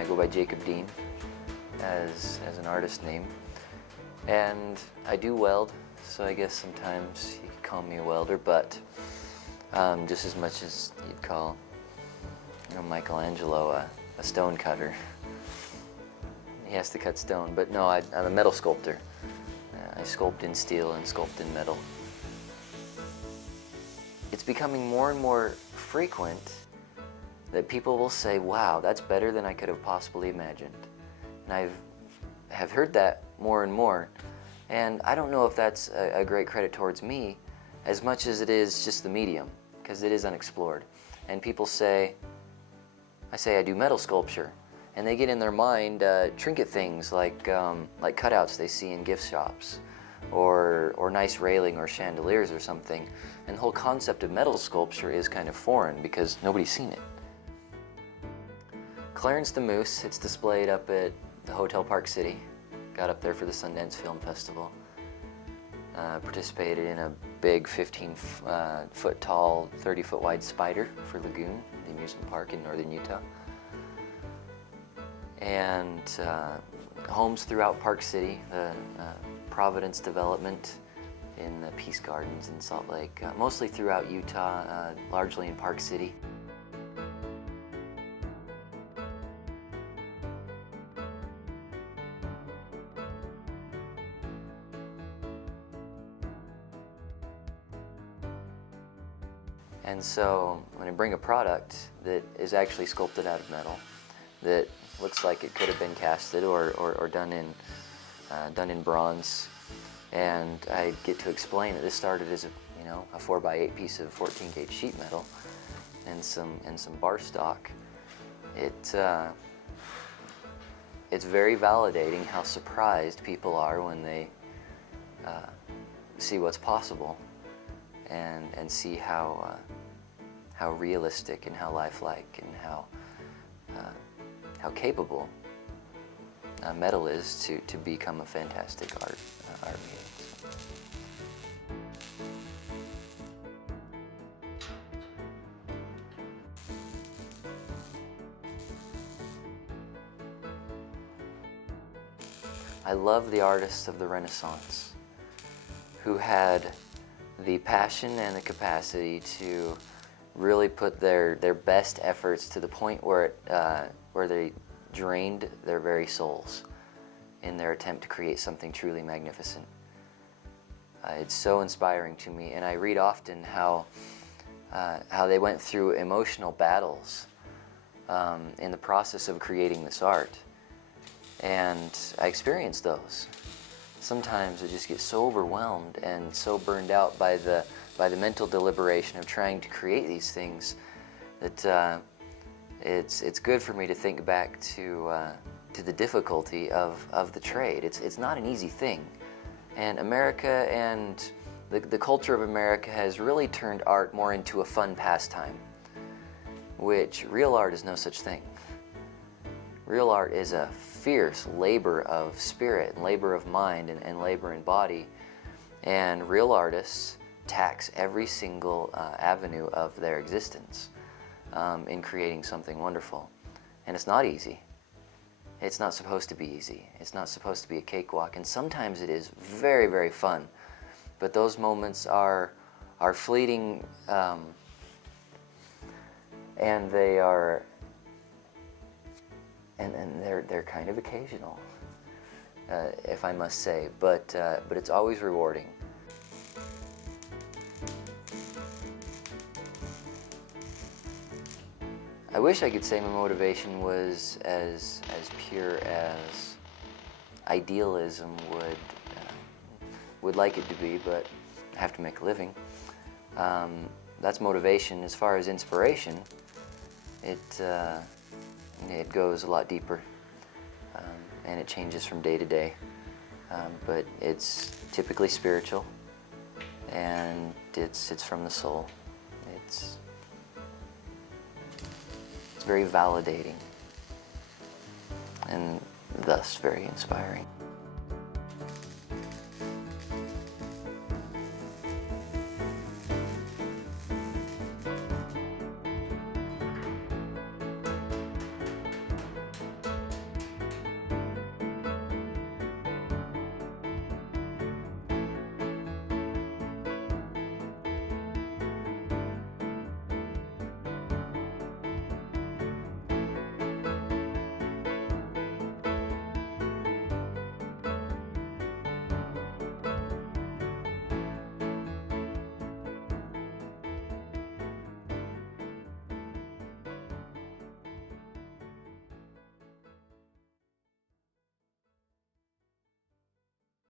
I go by Jacob Dean as an artist name. And I do weld, so I guess sometimes you could call me a welder, but just as much as you'd call Michelangelo a stone cutter. He has to cut stone, but no, I'm a metal sculptor. I sculpt in steel and sculpt in metal. It's becoming more and more frequent that people will say, wow, that's better than I could have possibly imagined. And I have heard that more and more. And I don't know if that's a great credit towards me as much as it is just the medium, because it is unexplored. And people say, I do metal sculpture, and they get in their mind trinket things like cutouts they see in gift shops, or nice railing or chandeliers or something. And the whole concept of metal sculpture is kind of foreign because nobody's seen it. Clarence the Moose, it's displayed up at the Hotel Park City. Got up there for the Sundance Film Festival. Participated in a big 15-foot tall, 30-foot wide spider for Lagoon, the amusement park in northern Utah. And homes throughout Park City, the Providence development in the Peace Gardens in Salt Lake, mostly throughout Utah, largely in Park City. And so when I bring a product that is actually sculpted out of metal, that looks like it could have been casted or done in bronze, and I get to explain that this started as a 4x8 piece of 14-gauge sheet metal and some bar stock. It's very validating how surprised people are when they see what's possible and see how realistic and how lifelike and how capable metal is to become a fantastic art medium. I love the artists of the Renaissance who had the passion and the capacity to really put their best efforts to the point where they drained their very souls in their attempt to create something truly magnificent. It's so inspiring to me, and I read often how they went through emotional battles in the process of creating this art, and I experienced those. Sometimes I just get so overwhelmed and so burned out by the mental deliberation of trying to create these things that it's good for me to think back to the difficulty of the trade. It's not an easy thing, and America and the culture of America has really turned art more into a fun pastime, which real art is no such thing. Real art is a fierce labor of spirit, and labor of mind, and labor in body, and real artists tax every single avenue of their existence in creating something wonderful. And it's not easy. It's not supposed to be easy. It's not supposed to be a cakewalk, and sometimes it is very, very fun. But those moments are fleeting, and they are, and they're kind of occasional, if I must say. But it's always rewarding. I wish I could say my motivation was as pure as idealism would like it to be, but I have to make a living. That's motivation. As far as inspiration, it goes a lot deeper, and it changes from day to day. But it's typically spiritual, and it's from the soul. It's very validating and thus very inspiring.